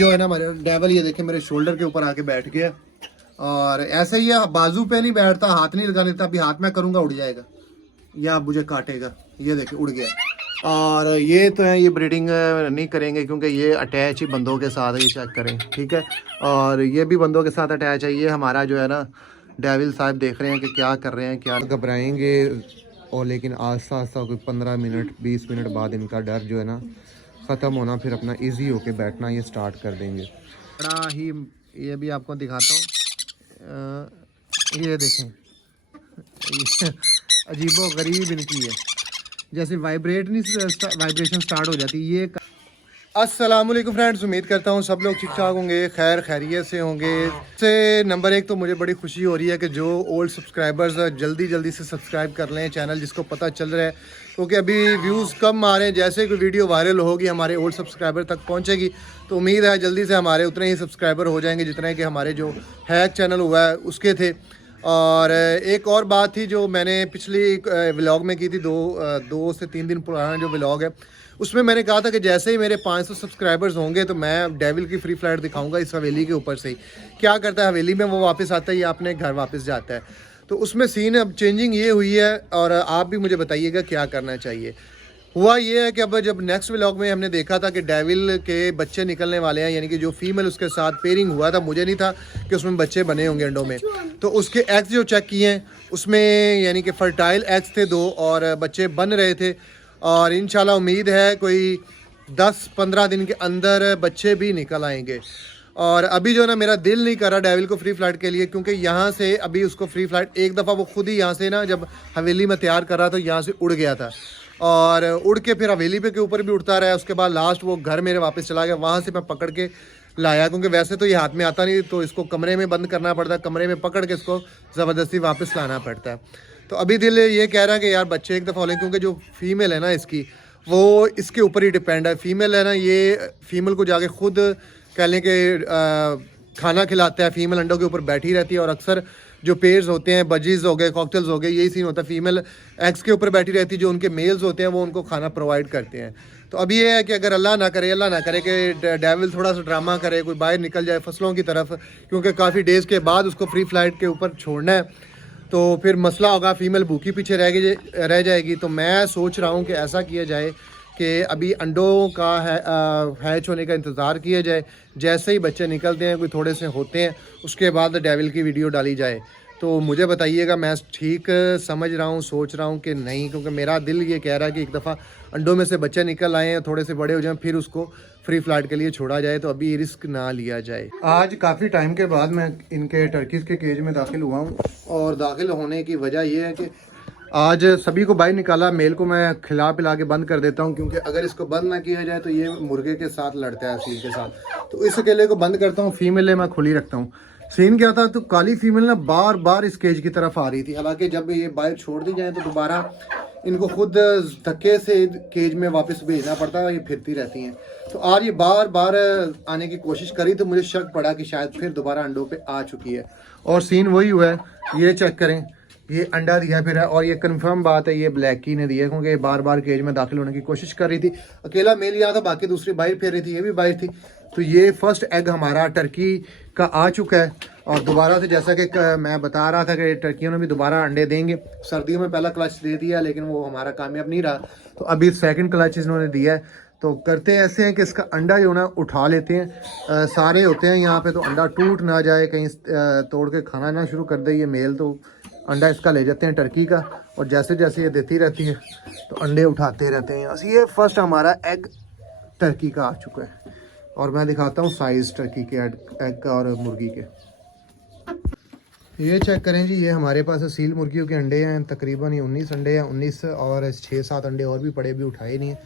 जो है ना हमारे डेवल, ये देखे मेरे शोल्डर के ऊपर आके बैठ गया। और ऐसे ही है, बाजू पे नहीं बैठता, हाथ नहीं लगा देता। अभी हाथ में करूंगा उड़ जाएगा या मुझे काटेगा। ये देखे उड़ गया। और ये तो है, ये ब्रीडिंग नहीं करेंगे क्योंकि ये अटैच ही बंदों के साथ है, ये चेक करें, ठीक है। और ये भी बंदों के साथ अटैच है। ये हमारा जो है ना डेविल साहब देख रहे हैं कि क्या कर रहे हैं, क्या घबराएंगे। और लेकिन आस्ता आस्ता कोई 15 मिनट 20 मिनट बाद इनका डर जो है ना ख़त्म होना, फिर अपना इजी होके बैठना ये स्टार्ट कर देंगे। बड़ा ही, ये भी आपको दिखाता हूँ, ये देखें, अजीबो गरीब इनकी है। जैसे वाइब्रेशन स्टार्ट हो जाती है ये। अस्सलामुअलैकुम फ्रेंड्स, उम्मीद करता हूँ सब लोग ठीक ठाक होंगे, खैर खैरियत से होंगे। से नंबर एक तो मुझे बड़ी खुशी हो रही है कि जो ओल्ड सब्सक्राइबर्स जल्दी जल्दी से सब्सक्राइब कर लें चैनल, जिसको पता चल रहा है क्योंकि अभी व्यूज़ कम आ रहे हैं। जैसे कोई वीडियो वायरल होगी हमारे ओल्ड सब्सक्राइबर तक पहुँचेगी तो उम्मीद है जल्दी से हमारे उतने ही सब्सक्राइबर हो जाएंगे जितने कि हमारे जो हैक चैनल हुआ है उसके थे। और एक और बात थी जो मैंने पिछली व्लॉग में की थी, दो से 3 दिन पुराना जो व्लॉग है उसमें मैंने कहा था कि जैसे ही मेरे 500 सब्सक्राइबर्स होंगे तो मैं डेविल की फ्री फ्लाइट दिखाऊंगा इस हवेली के ऊपर से ही। क्या करता है हवेली में, वो वापस आता है या अपने घर वापस जाता है। तो उसमें सीन अब चेंजिंग ये हुई है और आप भी मुझे बताइएगा क्या करना चाहिए। हुआ ये है कि अब जब नेक्स्ट व्लॉग में हमने देखा था कि डेविल के बच्चे निकलने वाले हैं, यानी कि जो फीमेल उसके साथ पेयरिंग हुआ था, मुझे नहीं था कि उसमें बच्चे बने होंगे अंडों में। तो उसके एग्स जो चेक किए हैं उसमें यानी कि फर्टाइल एग्स थे 2 और बच्चे बन रहे थे। और इंशाल्लाह उम्मीद है कोई 10-15 दिन के अंदर बच्चे भी निकल आएंगे। और अभी जो है ना मेरा दिल नहीं कर रहा डेविल को फ्री फ्लाइट के लिए, क्योंकि यहाँ से अभी उसको फ्री फ्लाइट एक दफ़ा वो खुद ही यहाँ से ना जब हवेली में तैयार कर रहा था यहाँ से उड़ गया था और उड़ के फिर हवेली पे के ऊपर भी उड़ता रहा। उसके बाद लास्ट वो घर मेरे वापस चला गया, वहाँ से मैं पकड़ के लाया क्योंकि वैसे तो ये हाथ में आता नहीं, तो इसको कमरे में बंद करना पड़ता है, कमरे में पकड़ के इसको ज़बरदस्ती वापस लाना पड़ता है। तो अभी दिल ये कह रहा है कि यार बच्चे एक दफ़ा हो लें, क्योंकि जो फीमेल है ना इसकी वो इसके ऊपर ही डिपेंड है। फीमेल है ना, ये फीमेल को जाके खुद कह लें कि खाना खिलाता है, फीमेल अंडों के ऊपर बैठी रहती है। और अक्सर जो पेयर्स होते हैं, बजीज हो गए, कॉकटेल्स हो गए, यही सीन होता है, फीमेल एग्स के ऊपर बैठी रहती है, जो उनके मेल्स होते हैं वो उनको खाना प्रोवाइड करते हैं। तो अब ये है कि अगर अल्लाह ना करे कि डेविल थोड़ा सा ड्रामा करे, कोई बाहर निकल जाए फसलों की तरफ, क्योंकि काफ़ी डेज़ के बाद उसको फ्री फ्लाइट के ऊपर छोड़ना है, तो फिर मसला होगा, फीमेल भूखी पीछे रह जाएगी। तो मैं सोच रहा हूँ कि ऐसा किया जाए कि अभी अंडों का हैच होने का इंतज़ार किया जाए। जैसे ही बच्चे निकलते हैं, कोई थोड़े से होते हैं, उसके बाद डेविल की वीडियो डाली जाए। तो मुझे बताइएगा मैं ठीक समझ रहा हूँ, सोच रहा हूँ कि नहीं, क्योंकि मेरा दिल ये कह रहा है कि एक दफ़ा अंडों में से बच्चे निकल आए हैं, थोड़े से बड़े हो जाएं, फिर उसको फ्री फ्लाइट के लिए छोड़ा जाए। तो अभी रिस्क ना लिया जाए। आज काफ़ी टाइम के बाद मैं इनके टर्कीज़ के केज में दाखिल हुआ हूँ और दाखिल होने की वजह यह है कि आज सभी को बाहर निकाला, मेल को मैं खिला पिला के बंद कर देता हूँ, क्योंकि अगर इसको बंद ना किया जाए तो ये मुर्गे के साथ लड़ता है, सील के साथ। तो इस अकेले को बंद करता हूँ, फीमेल मैं खुली रखता हूँ। सीन क्या था, तो काली फीमेल ना बार बार इस केज की तरफ आ रही थी, हालांकि जब ये बाहर छोड़ दी जाए तो दोबारा इनको खुद धक्के से केज में वापस भेजना पड़ता है, ये फिरती रहती हैं। तो आज ये बार बार आने की कोशिश करी तो मुझे शक पड़ा कि शायद फिर दोबारा अंडों पे आ चुकी है। और सीन वही हुआ है, ये चेक करें, ये अंडा दिया फिर है। और ये कंफर्म बात है, ये ब्लैक की ने दिया, क्योंकि बार बार केज में दाखिल होने की कोशिश कर रही थी। अकेला मेल यहाँ था, बाकी दूसरी बाहर फिर रही थी, ये भी बाहर थी। तो ये फर्स्ट एग हमारा टर्की का आ चुका है। और दोबारा से जैसा कि मैं बता रहा था कि टर्कियों ने भी दोबारा अंडे देंगे। सर्दियों में पहला क्लच दे दिया लेकिन वो हमारा कामयाब नहीं रहा, तो अभी सेकंड क्लच इन्होंने दिया है। तो करते ऐसे हैं कि इसका अंडा जो ना उठा लेते हैं, सारे होते हैं यहाँ पे, तो अंडा टूट ना जाए, कहीं तोड़ के खाना ना शुरू कर दे ये मेल। तो अंडा इसका ले जाते हैं टर्की का, और जैसे जैसे ये देती रहती है तो अंडे उठाते रहते हैं। ये फर्स्ट हमारा एग टर्की का आ चुका है। और मैं दिखाता हूँ साइज़ टर्की के एग का और मुर्गी के। ये चेक करें जी, ये हमारे पास सील मुर्गियों के अंडे हैं, तकरीबन ये 19 अंडे हैं, 19 और 6-7 अंडे और भी पड़े, भी उठाए नहीं हैं।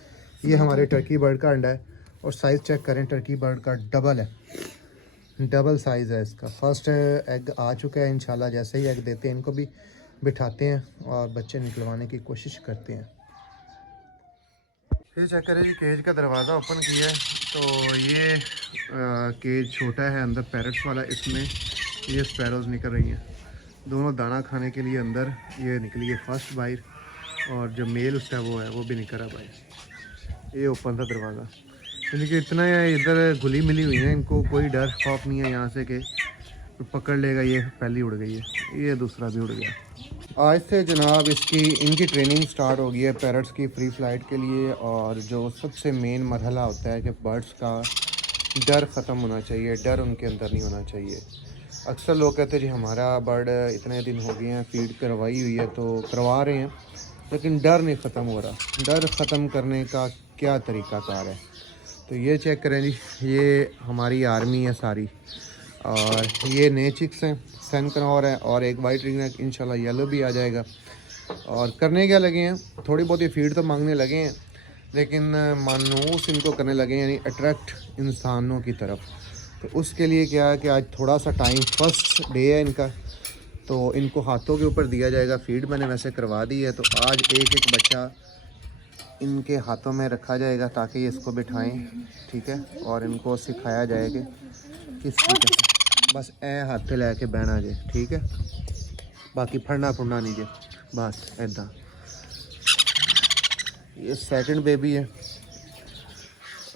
ये हमारे टर्की बर्ड का अंडा है और साइज़ चेक करें, टर्की बर्ड का डबल है, डबल साइज़ है इसका। फर्स्ट एग आ चुका है, इंशाल्लाह जैसे ही एग देते हैं इनको भी बिठाते हैं और बच्चे निकलवाने की कोशिश करते हैं। ये चेक करें जी, केज का दरवाज़ा ओपन किया है तो ये केज छोटा है, अंदर पैरट्स वाला, इसमें ये स्पैरोज़ निकल रही हैं, दोनों दाना खाने के लिए अंदर ये निकली है फर्स्ट बाहर, और जो मेल उसका वो है वो भी निकल रहा है बाहर। ये ओपन था दरवाज़ा। इनके इतना इधर घुली मिली हुई है, इनको कोई डर खौफ नहीं है यहाँ से कि पकड़ लेगा। ये पहली उड़ गई है, ये दूसरा भी उड़ गया। आज से जनाब इनकी ट्रेनिंग स्टार्ट हो गई है पैरट्स की फ्री फ्लाइट के लिए। और जो सबसे मेन मरहला होता है कि बर्ड्स का डर ख़त्म होना चाहिए, डर उनके अंदर नहीं होना चाहिए। अक्सर लोग कहते हैं जी हमारा बर्ड इतने दिन हो गए हैं फीड करवाई हुई है तो करवा रहे हैं, लेकिन डर नहीं ख़त्म हो रहा। डर ख़त्म करने का क्या तरीक़ाकार है? तो ये चेक करें जी, ये हमारी आर्मी है सारी, और ये नए चिक्स हैं, सन कनौर है और एक वाइट रिंग नेक, इंशाल्लाह येलो भी आ जाएगा। और करने क्या लगे हैं, थोड़ी बहुत ये फीड तो मांगने लगे हैं, लेकिन मानूस इनको करने लगे हैं, यानी अट्रैक्ट इंसानों की तरफ। तो उसके लिए क्या है कि आज थोड़ा सा टाइम, फर्स्ट डे है इनका, तो इनको हाथों के ऊपर दिया जाएगा फीड। मैंने वैसे करवा दी है, तो आज एक एक बच्चा इनके हाथों में रखा जाएगा ताकि ये इसको बिठाएं, ठीक है। और इनको सिखाया जाएगा किस तरीके से, बस ए हाथ पे लेके बहना जे, ठीक है, बाकी फड़ना फुड़ना नहीं जे, बस ऐदा। ये सेकंड बेबी है,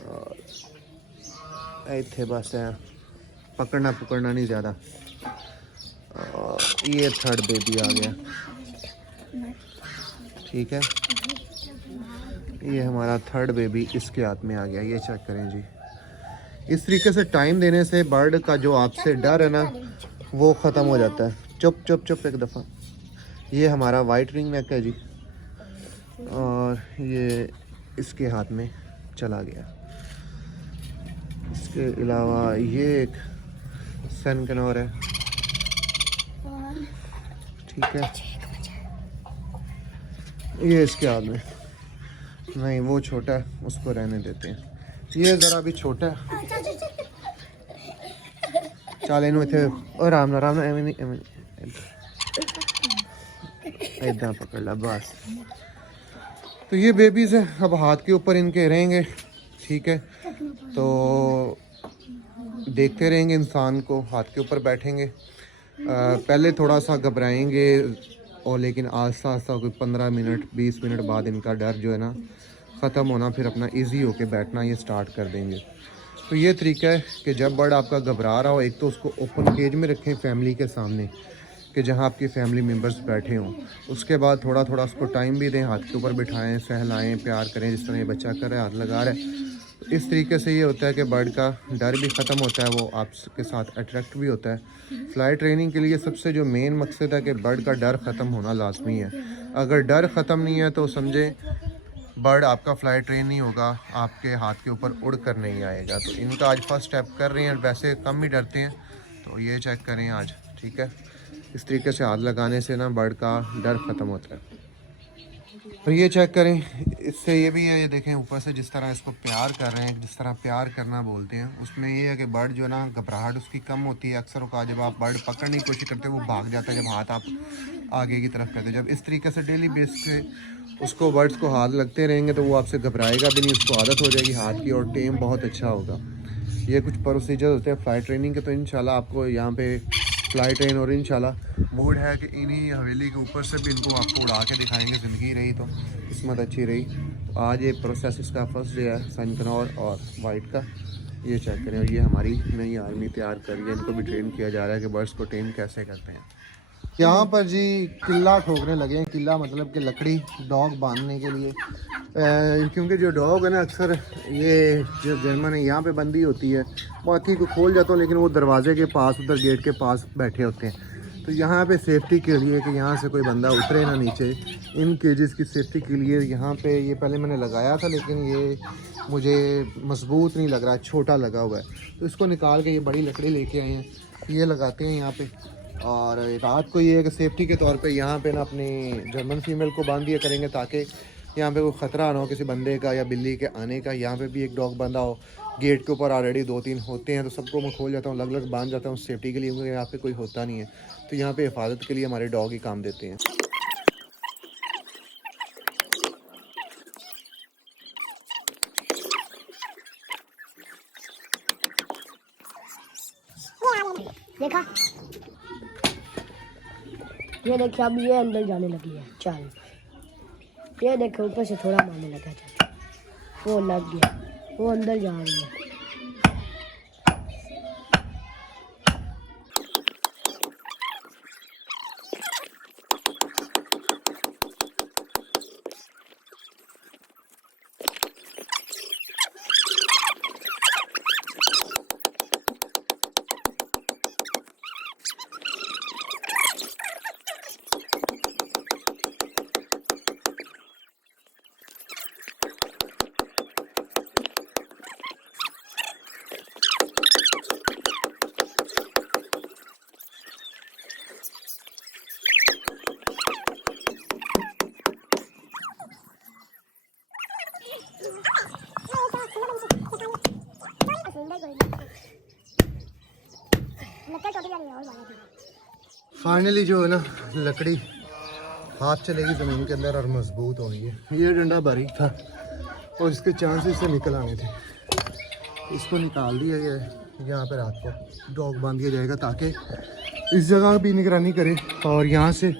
और इतने बस है, पकड़ना पकड़ना नहीं ज़्यादा। और ये थर्ड बेबी आ गया, ठीक है। ये हमारा थर्ड बेबी इसके हाथ में आ गया, ये चेक करें जी। इस तरीके से टाइम देने से बर्ड का जो आपसे डर है ना वो ख़त्म हो जाता है। चुप चुप चुप एक दफ़ा। ये हमारा वाइट रिंग नेक है जी, और ये इसके हाथ में चला गया। इसके अलावा ये एक सन कनौर है, ठीक है। ये इसके हाथ में नहीं, वो छोटा है, उसको रहने देते हैं। ये ज़रा भी छोटा है, चल इन आराम आराम इतना पकड़ ला बस। तो ये बेबीज़ हैं, अब हाथ के ऊपर इनके रहेंगे, ठीक है। तो देखते रहेंगे इंसान को, हाथ के ऊपर बैठेंगे। पहले थोड़ा सा घबराएंगे, और लेकिन आस्ता आस्ता कोई 15 मिनट 20 मिनट बाद इनका डर जो है ना ख़त्म होना, फिर अपना इजी होके बैठना ये स्टार्ट कर देंगे। तो ये तरीका है कि जब बर्ड आपका घबरा रहा हो, एक तो उसको ओपन केज में रखें फैमिली के सामने कि जहाँ आपकी फैमिली मेम्बर्स बैठे हों। उसके बाद थोड़ा थोड़ा उसको टाइम भी दें, हाथ के ऊपर बिठाएं, सहलाएं, प्यार करें, जिस तरह ये बच्चा कर रहा है, हाथ लगा रहा है। तो इस तरीके से ये होता है कि बर्ड का डर भी ख़त्म होता है, वो आपके साथ अट्रैक्ट भी होता है। फ्लाई ट्रेनिंग के लिए सबसे जो मेन मकसद है कि बर्ड का डर ख़त्म होना लाजमी है। अगर डर ख़त्म नहीं है तो समझे बर्ड आपका फ्लाई ट्रेन नहीं होगा, आपके हाथ के ऊपर उड़ कर नहीं आएगा। तो इनका आज फर्स्ट स्टेप कर रहे हैं, वैसे कम ही डरते हैं, तो ये चेक करें आज, ठीक है। इस तरीके से हाथ लगाने से ना बर्ड का डर ख़त्म होता है। तो ये चेक करें, इससे ये भी है, ये देखें ऊपर से जिस तरह इसको प्यार कर रहे हैं, जिस तरह प्यार करना बोलते हैं, उसमें ये है कि बर्ड जो है ना घबराहट उसकी कम होती है। अक्सर का जब आप बर्ड पकड़ने की कोशिश करते हैं वो भाग जाता है, जब हाथ आप आगे की तरफ करते हैं। जब इस तरीके से डेली बेस पे उसको बर्ड्स को हाथ लगते रहेंगे तो वो आपसे घबराएगा भी नहीं, उसको आदत हो जाएगी हाथ की, और टेम बहुत अच्छा होगा। ये कुछ प्रोसीजर होते हैं फ्लाई ट्रेनिंग के, तो इंशाल्लाह आपको यहाँ पे फ्लाई ट्रेन, और इंशाल्लाह मूड है कि इन्हीं हवेली के ऊपर से भी इनको आपको उड़ा के दिखाएंगे। ज़िंदगी रही तो किस्मत अच्छी रही। तो आज ये प्रोसेस इसका फर्स्ट डे है सन कनौर और वाइट का, ये चेक करें। और ये हमारी नई आर्मी तैयार कर रही है, इनको भी ट्रेन किया जा रहा है कि बर्ड्स को ट्रेन कैसे करते हैं। यहाँ पर जी किला ठोकने लगे हैं। किला मतलब कि लकड़ी डॉग बांधने के लिए, क्योंकि जो डॉग है ना अक्सर ये जो जर्मन है यहाँ पे बंदी होती है, बाकी को खोल जाता हूँ, लेकिन वो दरवाजे के पास उधर गेट के पास बैठे होते हैं। तो यहाँ पे सेफ्टी के लिए कि यहाँ से कोई बंदा उतरे ना नीचे, इन केजेस की सेफ्टी के लिए यहाँ पे ये पहले मैंने लगाया था, लेकिन ये मुझे मजबूत नहीं लग रहा, छोटा लगा हुआ है। तो इसको निकाल के ये बड़ी लकड़ी लेके आए हैं, ये लगाते हैं यहाँ पे। और रात को ये है कि सेफ्टी के तौर पे यहाँ पे ना अपनी जर्मन फीमेल को बांध दिया करेंगे, ताकि यहाँ पे कोई ख़तरा ना हो किसी बंदे का या बिल्ली के आने का। यहाँ पे भी एक डॉग बंधा हो, गेट के ऊपर ऑलरेडी 2-3 होते हैं, तो सबको मैं खोल जाता हूँ, अलग अलग बांध जाता हूँ सेफ्टी के लिए, क्योंकि यहाँ पे कोई होता नहीं है। तो यहाँ पे हिफाजत के लिए हमारे डॉग ही काम देते हैं। देखा, ये देखिए अब ये अंदर जाने लगी है। चल ये देखो ऊपर से थोड़ा मारने लगा, चल वो लग गया। वो अंदर जा रही है। फाइनली जो है ना लकड़ी हाथ चलेगी ज़मीन के अंदर और मजबूत होगी। ये डंडा बारीक था और इसके चांसेस से निकल आने थे। इसको निकाल दिया गया है। यहाँ पे रात को डॉग बांध दिया जाएगा ताकि इस जगह भी निगरानी करे और यहाँ से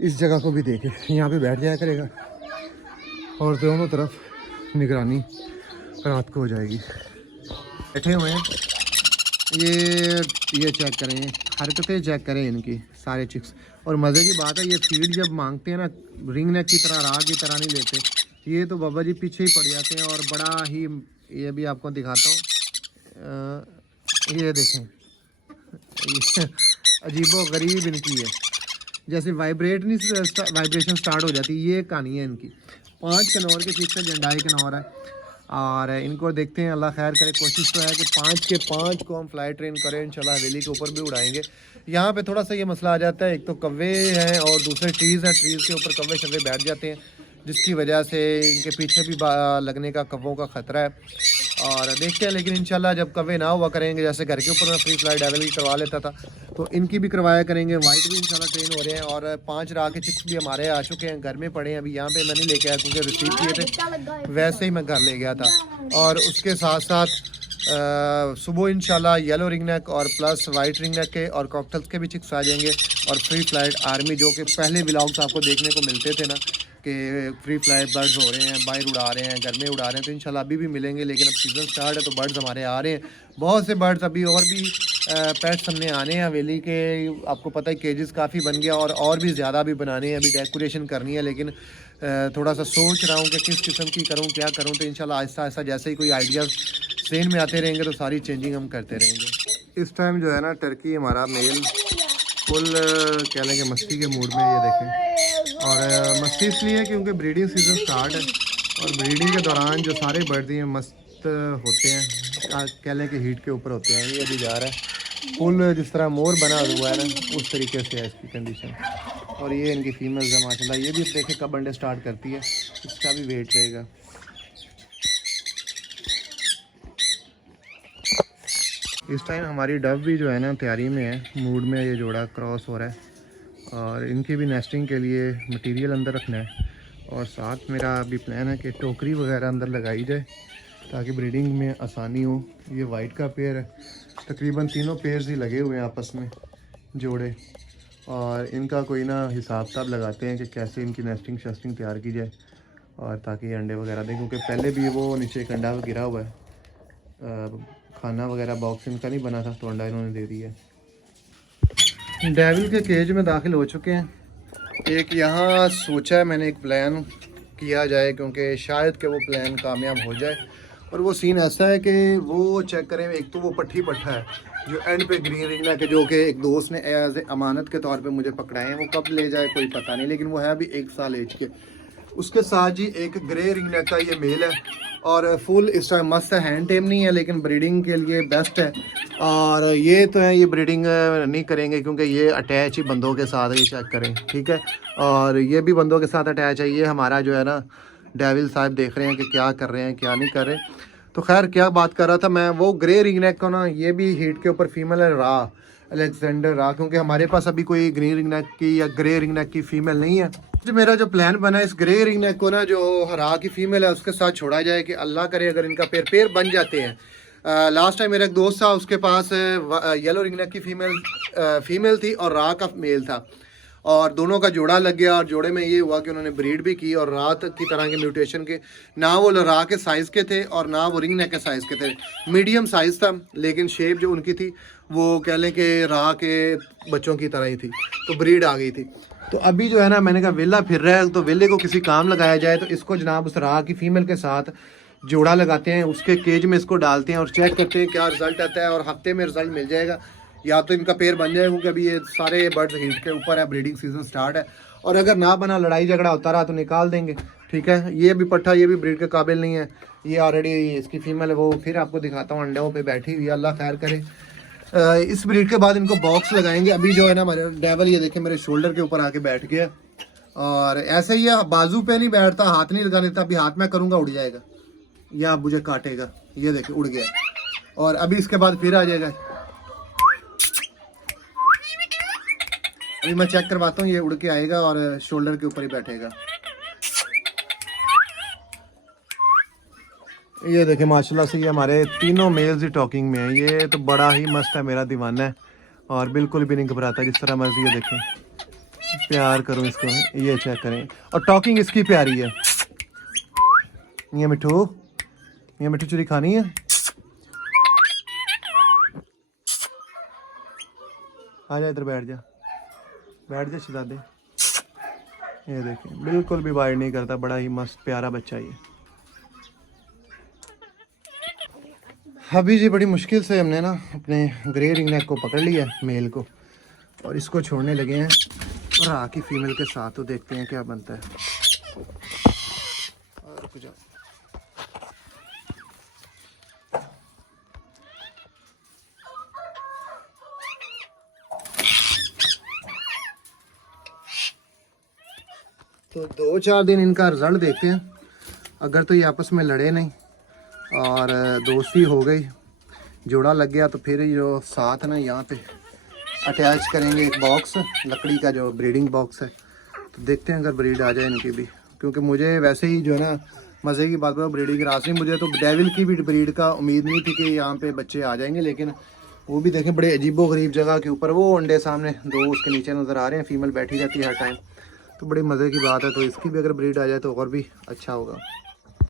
इस जगह को भी देखे। यहाँ पे बैठ जाया करेगा और दोनों तरफ निगरानी रात को हो जाएगी। बैठे हुए हैं ये चेक करें, हरकतें चेक करें इनकी सारे चिक्स। और मज़े की बात है, ये फीड जब मांगते हैं ना रिंग नेक की तरह, राह की तरह नहीं लेते। ये तो बाबा जी पीछे ही पड़ जाते हैं और बड़ा ही, ये भी आपको दिखाता हूँ। ये देखें, ये अजीबो गरीब इनकी है। जैसे वाइब्रेशन स्टार्ट हो जाती है, ये कहानी है इनकी। 5 कनौर के चिक्स हैं, जंडाई कनौर है और इनको देखते हैं। अल्लाह खैर करे, कोशिश तो है कि 5 के 5 को हम फ्लाई ट्रेन करें इंशाल्लाह। हवेली के ऊपर भी उड़ाएंगे। यहाँ पे थोड़ा सा ये मसला आ जाता है, एक तो कव्वे हैं और दूसरे ट्रीज़ हैं। ट्रीज़ के ऊपर कव्वे शव्वे बैठ जाते हैं जिसकी वजह से इनके पीछे भी लगने का कव्वों का ख़तरा है। और देखते हैं, लेकिन इंशाल्लाह जब कव्वे ना हुआ करेंगे, जैसे घर के ऊपर मैं फ्री फ्लाई डेविल की करवा लेता था तो इनकी भी करवाया करेंगे। वाइट भी इंशाल्लाह ट्रेन हो रहे हैं और 5 राह के चिक्स भी हमारे आ चुके हैं, घर में पड़े हैं। अभी यहाँ पे मैं नहीं लेके आया क्योंकि रिसीव किए थे, वैसे ही मैं घर ले गया था। और उसके साथ साथ सुबह इंशाल्लाह येलो रिंग नेक और प्लस वाइट रिंग नेक के और कॉकटेल्स के भी चिक्स आ जाएंगे। और फ्री फ्लाइट आर्मी, जो कि पहले व्लॉग्स आपको देखने को मिलते थे ना कि फ्री फ्लाइट बर्ड्स हो रहे हैं, बाहर उड़ा रहे हैं, घर में उड़ा रहे हैं, तो इंशाल्लाह अभी भी मिलेंगे। लेकिन अब सीज़न स्टार्ट है तो बर्ड्स हमारे आ रहे हैं, बहुत से बर्ड्स। अभी और भी पेट्स हमने आने हैं हवेली के, आपको पता है केजेस काफ़ी बन गया और भी ज़्यादा भी बनाने हैं, अभी डेकोरेशन करनी है। लेकिन थोड़ा सा सोच रहा हूँ कि किस किस्म की करूँ, क्या करूँ। तो इंशाल्लाह आहिस्ता आहिस्ता जैसे ही कोई आइडियाज़ सेन में आते रहेंगे तो सारी चेंजिंग हम करते रहेंगे। इस टाइम जो है ना टर्की हमारा मेल फुल कह लेंगे मस्ती के मूड में, ये देखें। और मस्ती इसलिए क्योंकि ब्रीडिंग सीज़न स्टार्ट है और ब्रीडिंग के दौरान जो सारे बर्ड हैं मस्त होते हैं, कह लें कि हीट के ऊपर होते हैं। ये अभी जा रहा है फुल, जिस तरह मोर बना हुआ है ना उस तरीके से है इसकी कंडीशन। और ये इनकी फीमेल्स है माशाल्लाह। ये भी देखें कब अंडे स्टार्ट करती है, इसका भी वेट रहेगा। इस टाइम हमारी डव भी जो है ना तैयारी में है, मूड में। ये जोड़ा क्रॉस हो रहा है और इनकी भी नेस्टिंग के लिए मटेरियल अंदर रखना है। और साथ मेरा अभी प्लान है कि टोकरी वगैरह अंदर लगाई जाए ताकि ब्रीडिंग में आसानी हो। ये वाइट का पेयर है, तकरीबन तीनों पेयर्स ही लगे हुए हैं आपस में जोड़े। और इनका कोई ना हिसाब किताब लगाते हैं कि कैसे इनकी नेस्टिंग शेस्टिंग तैयार की जाए और ताकि ये अंडे वगैरह दें। क्योंकि पहले भी वो नीचे एक अंडा गिरा हुआ है, खाना वगैरह बॉक्स इनका नहीं बना था तो अंडा इन्होंने दे दिया है। डेविल के केज में दाखिल हो चुके हैं। एक यहाँ सोचा है मैंने, एक प्लान किया जाए क्योंकि शायद कि वो प्लान कामयाब हो जाए। और वो सीन ऐसा है कि वो चेक करें, एक तो वो पट्टी पट्टा है जो एंड पे ग्रीन रिंग नेक है, जो कि एक दोस्त ने एज ए अमानत के तौर पे मुझे पकड़ाए हैं। वो कब ले जाए कोई पता नहीं, लेकिन वो है अभी 1 साल एज के। उसके साथ जी एक ग्रे रिंग नेक का ये मेल है और फुल इस टाइम मस्त है। हैंड टेम नहीं है लेकिन ब्रीडिंग के लिए बेस्ट है। और ये तो है, ये ब्रीडिंग नहीं करेंगे क्योंकि ये अटैच ही बंदों के साथ ही, चेक करें ठीक है। और ये भी बंदों के साथ अटैच है। ये हमारा जो है ना डेविल साहब देख रहे हैं कि क्या कर रहे हैं क्या नहीं कर रहे। तो खैर क्या बात कर रहा था मैं, वो ग्रे रिंग नेक को ना, ये भी हीट के ऊपर फीमेल है, रा अलेक्जेंडर रा, क्योंकि हमारे पास अभी कोई ग्रीन रिंग नेक की या ग्रे रिंग नेक की फीमेल नहीं है। जो मेरा जो प्लान बना है, इस ग्रे रिंग नेक को ना जो रा की फीमेल है उसके साथ छोड़ा जाए कि अल्लाह करे अगर इनका पेयर बन जाते हैं। लास्ट टाइम मेरा एक दोस्त था, उसके पास येलो रिंग नेक की फीमेल थी और रा का मेल था। और दोनों का जोड़ा लग गया और जोड़े में ये हुआ कि उन्होंने ब्रीड भी की और रात की तरह के म्यूटेशन के ना वो रा के साइज़ के थे और ना वो रिंग नेक के साइज़ के थे, मीडियम साइज़ था, लेकिन शेप जो उनकी थी वो कह लें कि रा के बच्चों की तरह ही थी, तो ब्रीड आ गई थी। तो अभी जो है ना मैंने कहा वेला फिर रहा है तो वेले को किसी काम लगाया जाए, तो इसको जनाब उस रा की फ़ीमेल के साथ जोड़ा लगाते हैं, उसके केज में इसको डालते हैं और चेक करते हैं क्या रिज़ल्ट आता है, और हफ्ते में रिज़ल्ट मिल जाएगा या तो इनका पेड़ बन जाएगा, क्योंकि अभी ये सारे बर्ड्स हीट के ऊपर है, ब्रीडिंग सीजन स्टार्ट है, और अगर ना बना लड़ाई झगड़ा होता रहा तो निकाल देंगे। ठीक है, ये भी पट्ठा ये भी ब्रीड के काबिल नहीं है, ये ऑलरेडी इसकी फीमेल है, वो फिर आपको दिखाता हूँ अंडों पे बैठी हुई, अल्लाह खैर करे। इस ब्रीड के बाद इनको बॉक्स लगाएंगे। अभी जो है ना हमारे डेवल ये देखें मेरे शोल्डर के ऊपर आके बैठ गया, और ऐसे ही बाजू पे नहीं बैठता, हाथ नहीं लगा देता, अभी हाथ में करूँगा उड़ जाएगा या मुझे काटेगा, ये देखे उड़ गया, और अभी इसके बाद फिर आ जाएगा। अभी मैं चेक करवाता हूँ, ये उड़ के आएगा और शोल्डर के ऊपर ही बैठेगा। ये देखें माशाल्लाह से ये हमारे तीनों मेल्स ही टॉकिंग में है, ये तो बड़ा ही मस्त है, मेरा दीवाना है और बिल्कुल भी नहीं घबराता, जिस तरह मर्जी है। देखें प्यार करूँ इसको, ये चेक करें, और टॉकिंग इसकी प्यारी है। ये मिठू चुरी खानी है, आ जा इधर बैठ जा शहजादे। ये देखें बिल्कुल भी वाइड नहीं करता, बड़ा ही मस्त प्यारा बच्चा ये। अभी जी बड़ी मुश्किल से हमने ना अपने ग्रे रिंग नेक को पकड़ लिया मेल को, और इसको छोड़ने लगे हैं रा की फीमेल के साथ, तो देखते हैं क्या बनता है। और कुछ तो 2-4 दिन इनका रिजल्ट देखते हैं, अगर तो ये आपस में लड़े नहीं और दोस्ती हो गई, जोड़ा लग गया, तो फिर जो साथ ना यहाँ पे अटैच करेंगे एक बॉक्स, लकड़ी का जो ब्रीडिंग बॉक्स है, तो देखते हैं अगर ब्रीड आ जाए इनकी भी। क्योंकि मुझे वैसे ही जो है ना मज़े की बात करो ब्रीडिंग की रास नहीं, मुझे तो डेविल की भी ब्रीड का उम्मीद नहीं थी कि यहाँ पे बच्चे आ जाएंगे, लेकिन वो भी देखें बड़े अजीबो गरीब जगह के ऊपर, वो अंडे सामने 2 उसके नीचे नज़र आ रहे हैं, फीमेल बैठी रहती है हर टाइम, तो बड़ी मज़े की बात है। तो इसकी भी अगर ब्रीड आ जाए तो और भी अच्छा होगा।